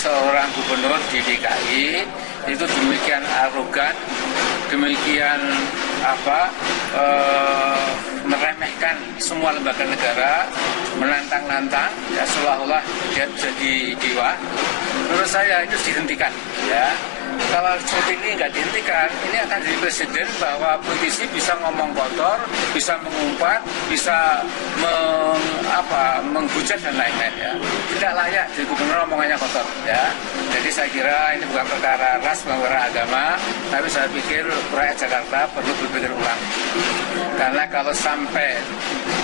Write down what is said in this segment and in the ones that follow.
seorang gubernur di DKI itu demikian arogan, demikian meremehkan semua lembaga negara, menantang-nantang, ya seolah-olah dia jadi dewa. Menurut saya itu dihentikan, ya. Kalau seperti ini nggak dihentikan, ini akan jadi presiden bahwa politisi bisa ngomong kotor, bisa mengumpat, bisa menghujat dan lain-lain, ya. Tidak layak jadi gubernur omongannya kotor, ya. Jadi saya kira ini bukan perkara ras, bukan perkara agama, tapi saya pikir rakyat Jakarta perlu berpikir ulang. Karena kalau sampai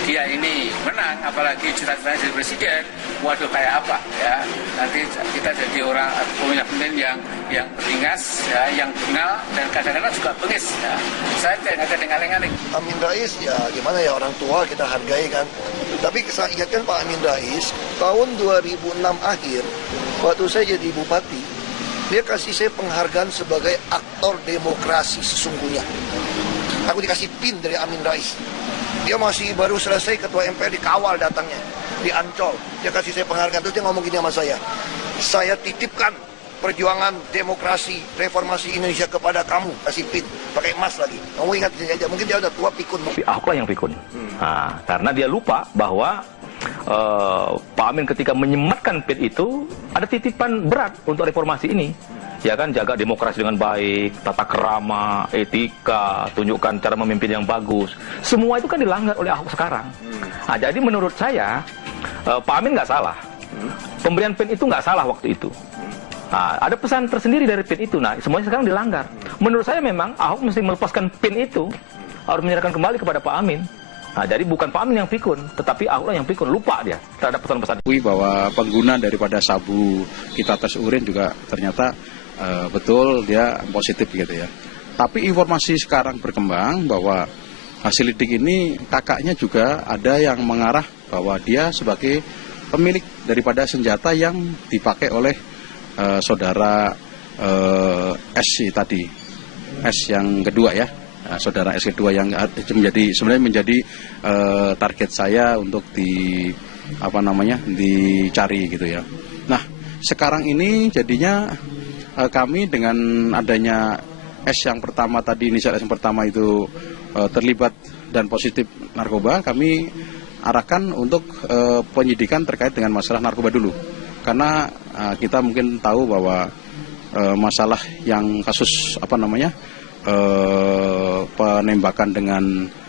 dia ini menang, apalagi cita-citanya jadi presiden, waduh kayak apa, ya. Nanti kita jadi orang punya pemimpin yang beringas, ya, yang bengal, dan kadang-kadang juga bengis, ya. Saya tidak ada dengaling-aling. Amin Rais, ya gimana ya, orang tua kita hargai kan. Tapi saya ingatkan Pak Amin Rais, tahun 2006 akhir, waktu saya jadi bupati, dia kasih saya penghargaan sebagai aktor demokrasi sesungguhnya. Aku dikasih PIN dari Amin Rais. Dia masih baru selesai ketua MPR, dikawal datangnya di Ancol. Dia kasih saya penghargaan, terus dia ngomong gini sama saya titipkan perjuangan demokrasi reformasi Indonesia kepada kamu, kasih PIN pakai emas lagi. Kamu ingat aja, mungkin dia udah tua pikun. Ahok lah yang pikun. Nah, karena dia lupa bahwa Pak Amin ketika menyematkan PIN itu ada titipan berat untuk reformasi ini. Ya kan, jaga demokrasi dengan baik, tata kerama, etika, tunjukkan cara memimpin yang bagus. Semua itu kan dilanggar oleh Ahok sekarang. Nah, jadi menurut saya Pak Amin nggak salah. Pemberian PIN itu nggak salah waktu itu. Nah, ada pesan tersendiri dari PIN itu. Nah, semuanya sekarang dilanggar. Menurut saya memang Ahok mesti melepaskan PIN itu, harus menyerahkan kembali kepada Pak Amin. Nah, jadi bukan Pak Amin yang pikun, tetapi Ahok yang pikun. Lupa dia terhadap pesan-pesan. Bahwa pengguna daripada sabu kita tes urin juga ternyata betul dia positif gitu ya. Tapi informasi sekarang berkembang bahwa hasil lidik ini kakaknya juga ada yang mengarah bahwa dia sebagai pemilik daripada senjata yang dipakai oleh saudara S tadi, S yang kedua ya, saudara S kedua yang sebenarnya menjadi target saya untuk dicari gitu ya. Nah, sekarang ini jadinya kami dengan adanya S yang pertama tadi, inisial S yang pertama itu terlibat dan positif narkoba, kami arahkan untuk penyidikan terkait dengan masalah narkoba dulu. Karena kita mungkin tahu bahwa masalah yang kasus penembakan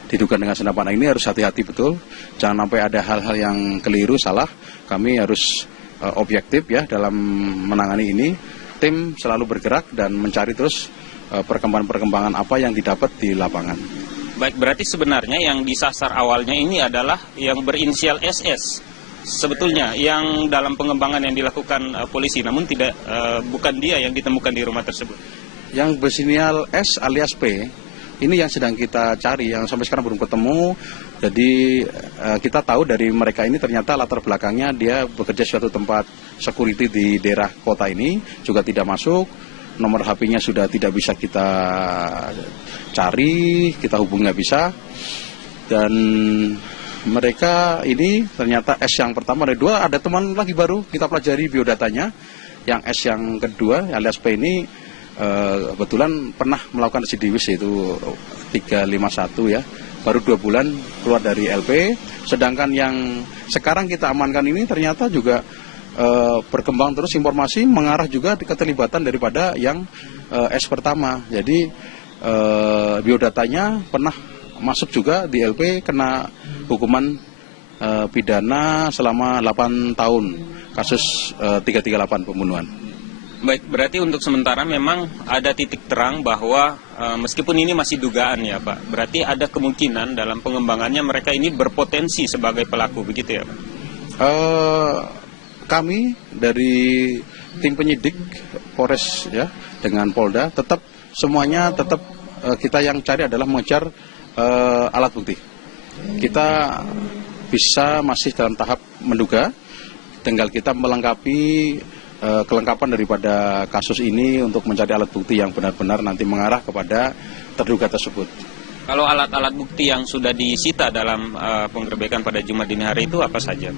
diduga dengan senapan ini harus hati-hati betul. Jangan sampai ada hal-hal yang keliru, salah. Kami harus objektif ya dalam menangani ini. Tim selalu bergerak dan mencari terus perkembangan-perkembangan apa yang didapat di lapangan. Baik, berarti sebenarnya yang disasar awalnya ini adalah yang berinisial SS. Sebetulnya yang dalam pengembangan yang dilakukan polisi, namun bukan dia yang ditemukan di rumah tersebut. Yang berinisial S alias P, ini yang sedang kita cari, yang sampai sekarang belum ketemu. Jadi kita tahu dari mereka ini ternyata latar belakangnya dia bekerja di suatu tempat security di daerah kota ini, juga tidak masuk. Nomor HP-nya sudah tidak bisa kita cari, kita hubungi nggak bisa. Dan mereka ini ternyata S yang pertama, ada dua, ada teman lagi baru, kita pelajari biodatanya. Yang S yang kedua, alias P ini kebetulan pernah melakukan residivis, yaitu 351 ya. Baru 2 bulan keluar dari LP, sedangkan yang sekarang kita amankan ini ternyata juga berkembang terus informasi mengarah juga keterlibatan daripada yang S pertama. Jadi biodatanya pernah masuk juga di LP, kena hukuman pidana selama 8 tahun, kasus 338 pembunuhan. Baik, berarti untuk sementara memang ada titik terang bahwa meskipun ini masih dugaan ya Pak, berarti ada kemungkinan dalam pengembangannya mereka ini berpotensi sebagai pelaku, begitu ya Pak? Kami dari tim penyidik Polres ya dengan Polda semuanya tetap kita yang cari adalah mengejar alat bukti. Kita bisa masih dalam tahap menduga, tinggal kita melengkapi kelengkapan daripada kasus ini untuk mencari alat bukti yang benar-benar nanti mengarah kepada terduga tersebut. Kalau alat-alat bukti yang sudah disita dalam penggerbekan pada Jumat dini hari itu apa saja?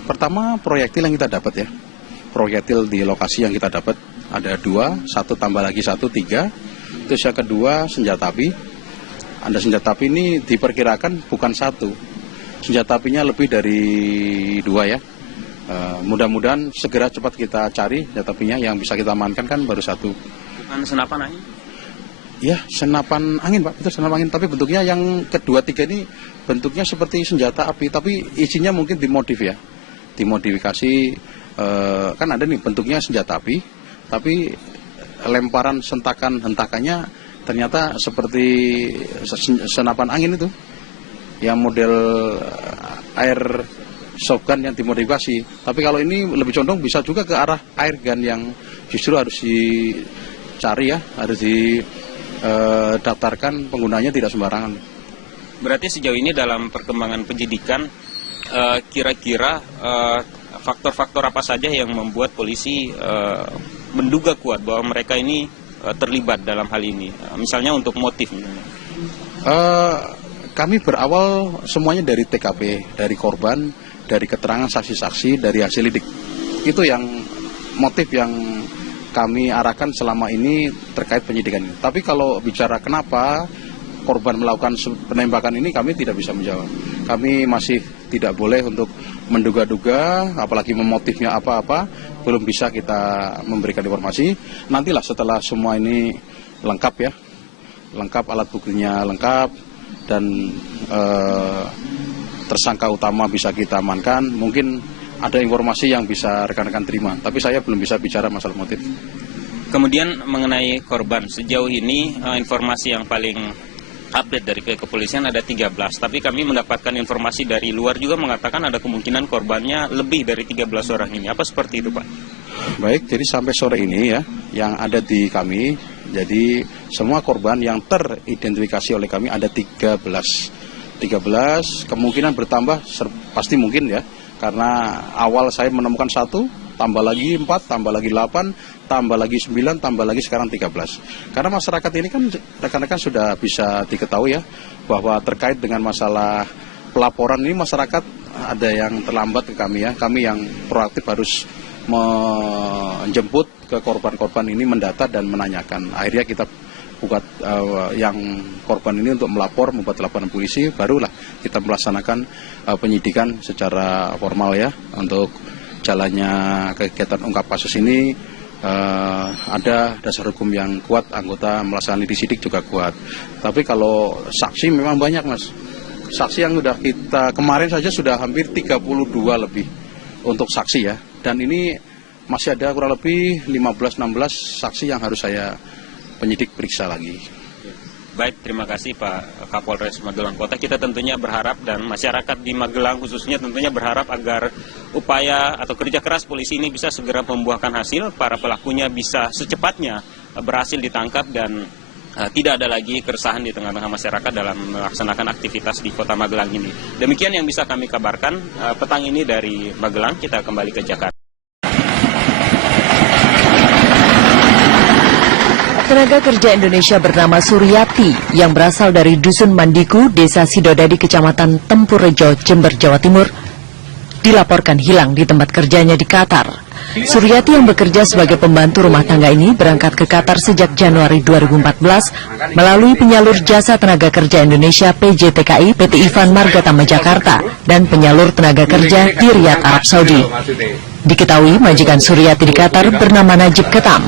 Pertama, proyektil yang kita dapat ya. proyektil di lokasi yang kita dapat ada 2, 1 tambah lagi 1, 3. Terus yang kedua senjata api. Ada senjata api ini diperkirakan bukan 1. Senjata apinya lebih dari 2 ya. Mudah-mudahan segera cepat kita cari senjata apinya, yang bisa kita amankan kan baru 1. Bukan senapan angin? Ya, senapan angin Pak, itu senapan angin. Tapi bentuknya yang kedua, 3 ini bentuknya seperti senjata api, tapi isinya mungkin dimodif ya. Dimodifikasi, kan ada nih bentuknya senjata api, tapi lemparan hentakannya ternyata seperti senapan angin itu. Yang model air shotgun yang dimodifikasi. Tapi kalau ini lebih condong bisa juga ke arah air gun yang justru harus dicari ya, harus didaftarkan penggunanya tidak sembarangan. Berarti sejauh ini dalam perkembangan penyidikan, kira-kira faktor-faktor apa saja yang membuat polisi menduga kuat bahwa mereka ini terlibat dalam hal ini? Misalnya untuk motif. Kami berawal semuanya dari TKP, dari korban, dari keterangan saksi-saksi, dari hasil lidik. Itu yang motif yang kami arahkan selama ini terkait penyidikan ini. Tapi kalau bicara kenapa korban melakukan penembakan ini, kami tidak bisa menjawab. Kami masih tidak boleh untuk menduga-duga, apalagi memotifnya apa-apa, belum bisa kita memberikan informasi. Nantilah setelah semua ini lengkap ya, lengkap alat buktinya lengkap, dan tersangka utama bisa kita amankan, mungkin ada informasi yang bisa rekan-rekan terima, tapi saya belum bisa bicara masalah motif. Kemudian mengenai korban, sejauh ini informasi yang paling update dari pihak kepolisian ada 13, tapi kami mendapatkan informasi dari luar juga mengatakan ada kemungkinan korbannya lebih dari 13 orang ini. Apa seperti itu Pak? Baik, jadi sampai sore ini ya, yang ada di kami, jadi semua korban yang teridentifikasi oleh kami ada 13, kemungkinan bertambah pasti mungkin ya, karena awal saya menemukan 1, tambah lagi 4, tambah lagi 8, tambah lagi 9, tambah lagi sekarang 13. Karena masyarakat ini kan rekan-rekan sudah bisa diketahui ya, bahwa terkait dengan masalah pelaporan ini masyarakat ada yang terlambat ke kami ya, kami yang proaktif harus menjemput ke korban-korban ini, mendata dan menanyakan. Akhirnya kita buat yang korban ini untuk melapor, membuat laporan polisi, barulah kita melaksanakan penyidikan secara formal ya. Untuk jalannya kegiatan ungkap kasus ini ada dasar hukum yang kuat, anggota melaksanakan disidik juga kuat. Tapi kalau saksi memang banyak Mas. Saksi yang sudah kita kemarin saja sudah hampir 32 lebih untuk saksi ya. Dan ini masih ada kurang lebih 15-16 saksi yang harus saya penyidik periksa lagi. Baik, terima kasih Pak Kapolres Magelang Kota. Kita tentunya berharap, dan masyarakat di Magelang khususnya tentunya berharap agar upaya atau kerja keras polisi ini bisa segera membuahkan hasil, para pelakunya bisa secepatnya berhasil ditangkap, dan tidak ada lagi keresahan di tengah-tengah masyarakat dalam melaksanakan aktivitas di Kota Magelang ini. Demikian yang bisa kami kabarkan petang ini dari Magelang. Kita kembali ke Jakarta. Tenaga kerja Indonesia bernama Suryati yang berasal dari Dusun Mandiku, Desa Sidodadi, Kecamatan Tempurrejo, Jember, Jawa Timur, dilaporkan hilang di tempat kerjanya di Qatar. Suryati yang bekerja sebagai pembantu rumah tangga ini berangkat ke Qatar sejak Januari 2014 melalui penyalur jasa tenaga kerja Indonesia PJTKI PT Ivan Margatama Jakarta dan penyalur tenaga kerja di Riyadh, Arab Saudi. Diketahui majikan Suryati di Qatar bernama Najib Ketam.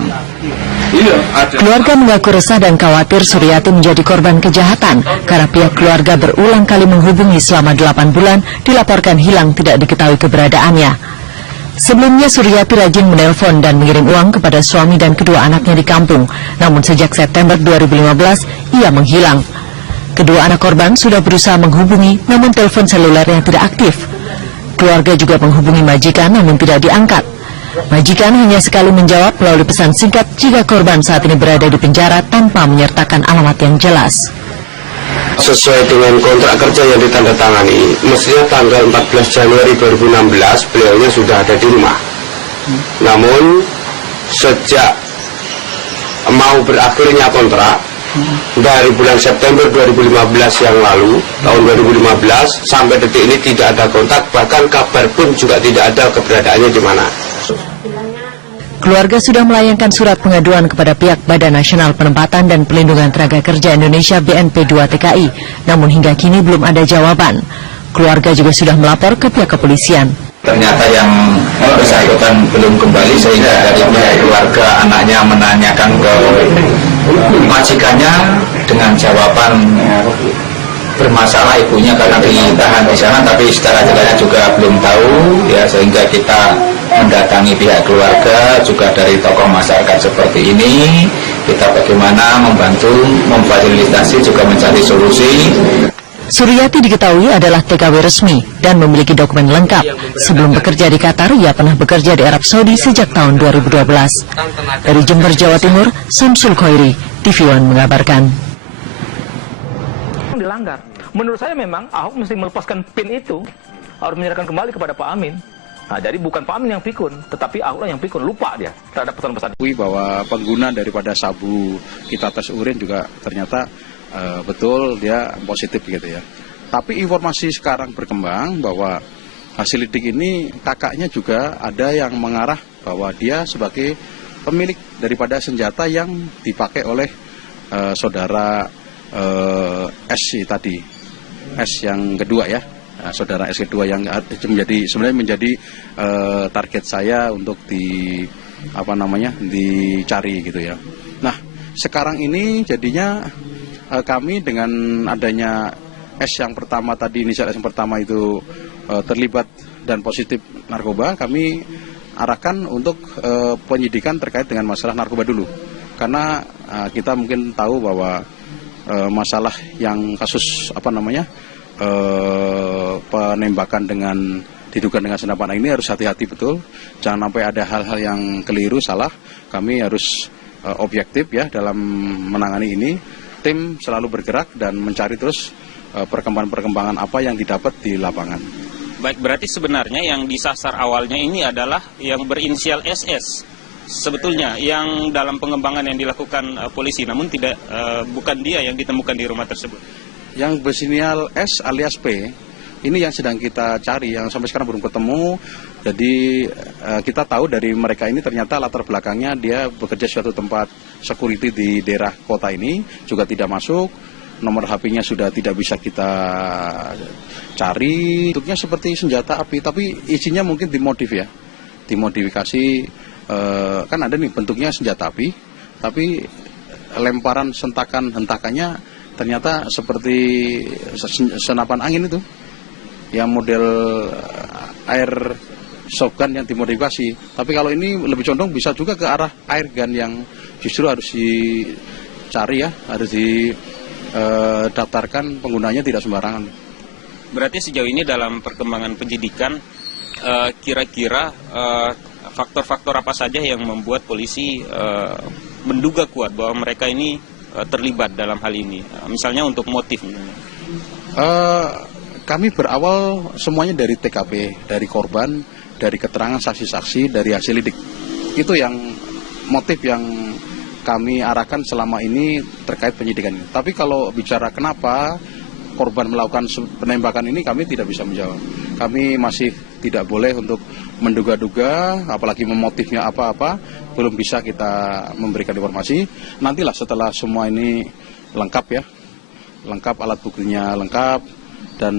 Keluarga mengaku resah dan khawatir Suryati menjadi korban kejahatan karena pihak keluarga berulang kali menghubungi selama 8 bulan dilaporkan hilang, tidak diketahui keberadaannya. Sebelumnya Suryati rajin menelpon dan mengirim uang kepada suami dan kedua anaknya di kampung, namun sejak September 2015 ia menghilang. Kedua anak korban sudah berusaha menghubungi, namun telepon selulernya tidak aktif. Keluarga juga menghubungi majikan namun tidak diangkat. Majikan hanya sekali menjawab melalui pesan singkat jika korban saat ini berada di penjara tanpa menyertakan alamat yang jelas. Sesuai dengan kontrak kerja yang ditandatangani, mestinya tanggal 14 Januari 2016 beliaunya sudah ada di rumah. Namun sejak mau berakhirnya kontrak dari bulan September 2015 yang lalu, tahun 2015 sampai detik ini tidak ada kontak, bahkan kabar pun juga tidak ada keberadaannya di mana. Keluarga sudah melayangkan surat pengaduan kepada pihak Badan Nasional Penempatan dan Pelindungan Tenaga Kerja Indonesia BNP2 TKI, namun hingga kini belum ada jawaban. Keluarga juga sudah melapor ke pihak kepolisian. Ternyata yang bersangkutan belum kembali sehingga dari pihak keluarga anaknya menanyakan ke majikannya dengan jawaban bermasalah ibunya karena ditahan di sana, tapi secara jelasnya juga belum tahu ya, sehingga kita mendatangi pihak keluarga juga dari tokoh masyarakat seperti ini, kita bagaimana membantu memfasilitasi juga mencari solusi. Suryati diketahui adalah TKW resmi dan memiliki dokumen lengkap. Sebelum bekerja di Qatar, ia pernah bekerja di Arab Saudi sejak tahun 2012. Dari Jember, Jawa Timur, Samsul Khairi, TV One mengabarkan. Dilanggar. Menurut saya memang Ahok mesti melepaskan PIN itu, harus menyerahkan kembali kepada Pak Amin. Nah, jadi bukan Pak Amin yang pikun, tetapi Ahok yang pikun, lupa dia terhadap pesan-pesan. Bahwa pengguna daripada sabu kita tes urin juga ternyata betul dia positif gitu ya. Tapi informasi sekarang berkembang bahwa hasil lidik ini kakaknya juga ada yang mengarah bahwa dia sebagai pemilik daripada senjata yang dipakai oleh saudara S tadi, S yang kedua ya. Nah, saudara S kedua yang sebenarnya menjadi target saya untuk dicari gitu ya. Nah, sekarang ini jadinya kami dengan adanya S yang pertama tadi, inisial S yang pertama itu terlibat dan positif narkoba, kami arahkan untuk penyidikan terkait dengan masalah narkoba dulu. Karena kita mungkin tahu bahwa masalah yang kasus penembakan diduga dengan senapan ini harus hati-hati betul, jangan sampai ada hal-hal yang keliru, salah. Kami harus objektif ya dalam menangani ini. Tim selalu bergerak dan mencari terus perkembangan-perkembangan apa yang didapat di lapangan. Baik, berarti sebenarnya yang disasar awalnya ini adalah yang berinisial SS. Sebetulnya yang dalam pengembangan yang dilakukan polisi, namun bukan dia yang ditemukan di rumah tersebut. Yang berinisial S alias P, ini yang sedang kita cari, yang sampai sekarang belum ketemu. Jadi kita tahu dari mereka ini ternyata latar belakangnya dia bekerja di suatu tempat security di daerah kota ini, juga tidak masuk. Nomor HP-nya sudah tidak bisa kita cari. Bentuknya seperti senjata api, tapi isinya mungkin dimodif ya. Dimodifikasi, kan ada nih bentuknya senjata api, tapi lemparan hentakannya ternyata seperti senapan angin itu. Yang model air shotgun yang dimodifikasi. Tapi kalau ini lebih condong bisa juga ke arah air gun yang justru harus dicari ya, harus didaftarkan penggunanya tidak sembarangan. Berarti sejauh ini dalam perkembangan penyidikan kira-kira faktor-faktor apa saja yang membuat polisi menduga kuat bahwa mereka ini terlibat dalam hal ini, misalnya untuk motif? Kami berawal semuanya dari TKP, dari korban, dari keterangan saksi-saksi, dari hasil lidik. Itu yang motif yang kami arahkan selama ini terkait penyidikan ini. Tapi kalau bicara kenapa korban melakukan penembakan ini, kami tidak bisa menjawab. Kami masih tidak boleh untuk menduga-duga, apalagi memotifnya apa-apa, belum bisa kita memberikan informasi. Nantilah setelah semua ini lengkap ya, lengkap alat buktinya lengkap, dan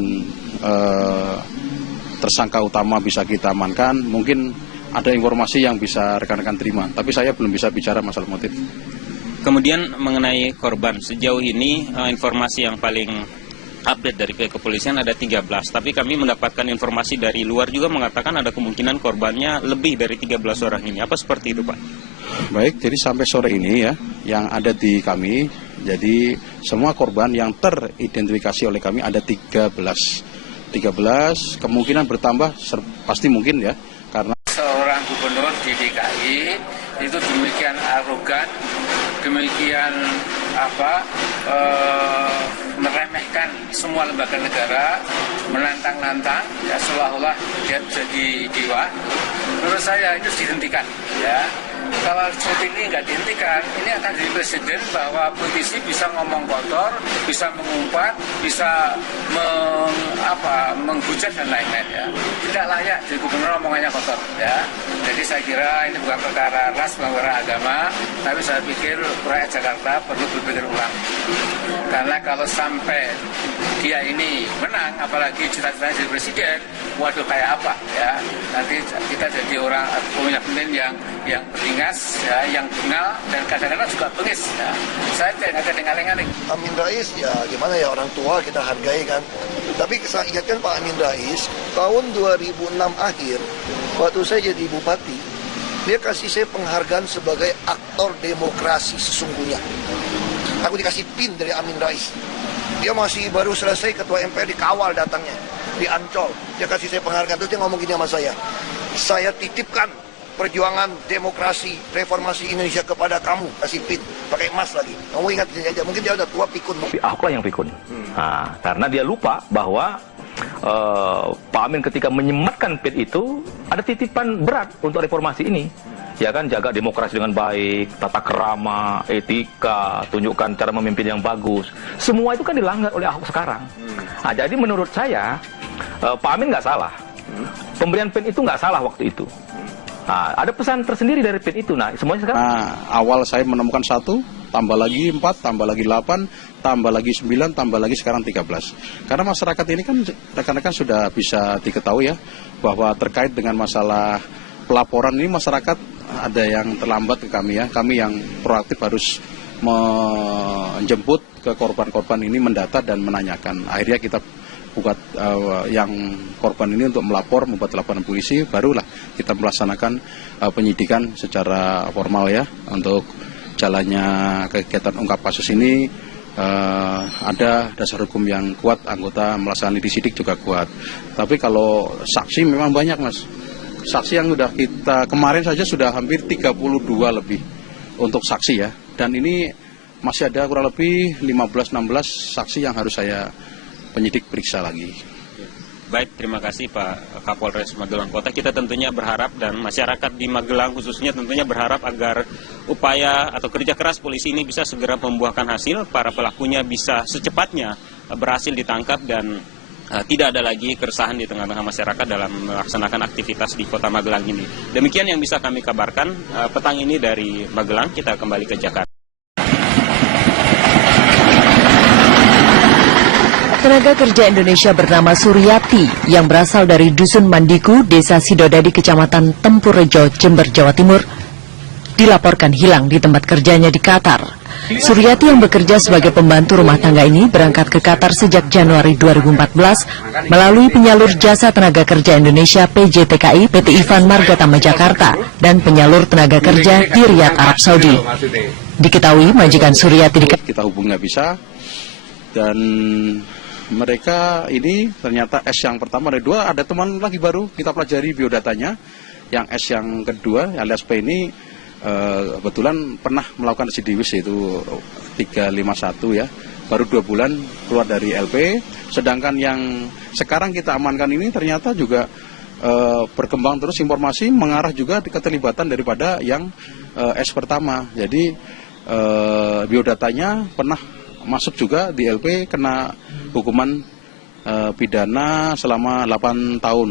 tersangka utama bisa kita amankan, mungkin ada informasi yang bisa rekan-rekan terima, tapi saya belum bisa bicara masalah motif. Kemudian mengenai korban, sejauh ini informasi yang paling update dari pihak kepolisian ada 13, tapi kami mendapatkan informasi dari luar juga mengatakan ada kemungkinan korbannya lebih dari 13 orang ini. Apa seperti itu, Pak? Baik, jadi sampai sore ini ya, yang ada di kami, jadi semua korban yang teridentifikasi oleh kami ada 13, kemungkinan bertambah pasti mungkin ya, karena seorang gubernur di DKI itu demikian arogan, demikian meremehkan semua lembaga negara, menantang-nantang, ya seolah-olah dia jadi dewa. Menurut saya itu dihentikan, ya. kalau seperti ini nggak dihentikan, ini akan jadi presiden bahwa politisi bisa ngomong kotor, bisa mengumpat, bisa menghujat dan lain-lain ya. Tidak layak jadi gubernur omongannya kotor ya. Jadi saya kira ini bukan perkara ras, bukan perkara agama, tapi saya pikir rakyat Jakarta perlu berpikir ulang. Karena kalau sampai dia ini menang, apalagi cita-citanya jadi presiden, waduh kayak apa ya. Nanti kita jadi orang punya pemimpin yang beringas, ya, yang bengal, dan kadang-kadang juga bengis. Ya. Saya tidak ada ngaling-ngaling. Amin Rais, ya gimana ya, orang tua kita hargai kan. Tapi saya ingatkan Pak Amin Rais, tahun 2006 akhir, waktu saya jadi bupati, dia kasih saya penghargaan sebagai aktor demokrasi sesungguhnya. Aku dikasih PIN dari Amin Rais. Dia masih baru selesai ketua MPR, dikawal datangnya di Ancol. Dia kasih saya penghargaan, terus dia ngomong gini sama saya titipkan perjuangan demokrasi reformasi Indonesia kepada kamu, kasih PIN pakai emas lagi. Kamu ingat ini aja, mungkin dia udah tua pikun. Ahok lah yang pikun. Nah, karena dia lupa bahwa Pak Amin ketika menyematkan PIN itu ada titipan berat untuk reformasi ini. Ya kan, jaga demokrasi dengan baik, tata kerama, etika, tunjukkan cara memimpin yang bagus. Semua itu kan dilanggar oleh Ahok sekarang. Nah, jadi menurut saya Pak Amin nggak salah. Pemberian PIN itu nggak salah waktu itu. Nah, ada pesan tersendiri dari PIN itu. Nah, semuanya sekarang. Nah, awal saya menemukan 1, tambah lagi 4, tambah lagi 8, tambah lagi 9, tambah lagi sekarang 13. Karena masyarakat ini kan rekan-rekan sudah bisa diketahui ya, bahwa terkait dengan masalah pelaporan ini masyarakat ada yang terlambat ke kami ya. Kami yang proaktif harus menjemput ke korban-korban ini, mendata dan menanyakan. Akhirnya kita buat yang korban ini untuk melapor, membuat laporan polisi, barulah kita melaksanakan penyidikan secara formal ya. Untuk jalannya kegiatan ungkap kasus ini ada dasar hukum yang kuat, anggota melaksanakan disidik juga kuat. Tapi kalau saksi memang banyak Mas. Saksi yang sudah kita kemarin saja sudah hampir 32 lebih untuk saksi ya. Dan ini masih ada kurang lebih 15-16 saksi yang harus saya penyidik periksa lagi. Baik, terima kasih Pak Kapolres Magelang Kota. Kita tentunya berharap dan masyarakat di Magelang khususnya tentunya berharap agar upaya atau kerja keras polisi ini bisa segera membuahkan hasil, para pelakunya bisa secepatnya berhasil ditangkap dan tidak ada lagi keresahan di tengah-tengah masyarakat dalam melaksanakan aktivitas di Kota Magelang ini. Demikian yang bisa kami kabarkan petang ini dari Magelang. Kita kembali ke Jakarta. Tenaga kerja Indonesia bernama Suryati yang berasal dari Dusun Mandiku, Desa Sidodadi, Kecamatan Tempurrejo, Jember, Jawa Timur, dilaporkan hilang di tempat kerjanya di Qatar. Suryati yang bekerja sebagai pembantu rumah tangga ini berangkat ke Qatar sejak Januari 2014 melalui penyalur jasa tenaga kerja Indonesia PJTKI PT Ivan Margatama Jakarta dan penyalur tenaga kerja di Riyadh, Arab Saudi. Diketahui majikan Suryati kita hubung nggak bisa, dan mereka ini ternyata S yang pertama ada 2, ada teman lagi baru kita pelajari biodatanya. Yang S yang kedua alias P ini kebetulan pernah melakukan residivis, yaitu 351 ya, baru 2 bulan keluar dari LP. Sedangkan yang sekarang kita amankan ini ternyata juga berkembang terus informasi mengarah juga keterlibatan daripada yang S pertama. Jadi biodatanya pernah masuk juga di LP, kena hukuman pidana selama 8 tahun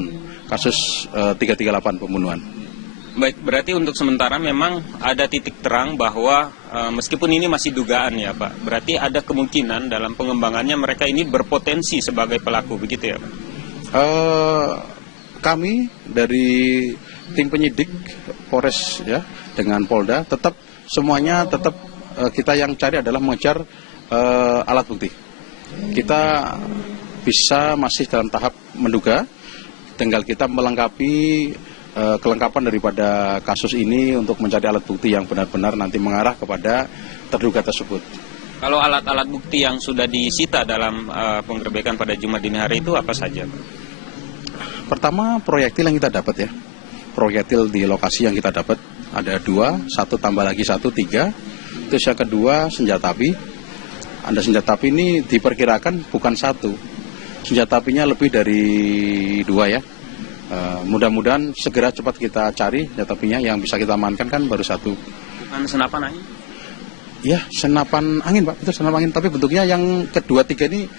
kasus 338 pembunuhan. Baik, berarti untuk sementara memang ada titik terang bahwa meskipun ini masih dugaan ya Pak, berarti ada kemungkinan dalam pengembangannya mereka ini berpotensi sebagai pelaku, begitu ya Pak? Kami dari tim penyidik Polres ya dengan Polda semuanya tetap kita yang cari adalah mengejar alat bukti. Kita bisa masih dalam tahap menduga, tinggal kita melengkapi kelengkapan daripada kasus ini untuk mencari alat bukti yang benar-benar nanti mengarah kepada terduga tersebut. Kalau alat-alat bukti yang sudah disita dalam penggerbekan pada Jumat dini hari itu apa saja? Pertama, proyektil yang kita dapat ya. Proyektil di lokasi yang kita dapat ada 2, 1 tambah lagi 1, 3. Terus yang kedua, senjata api. Ada senjata api ini diperkirakan bukan 1. Senjata apinya lebih dari 2 ya. Mudah-mudahan segera cepat kita cari, ya, tapi yang bisa kita amankan kan baru satu. Bukan senapan angin? Ya, senapan angin Pak, itu senapan angin, tapi bentuknya yang kedua tiga ini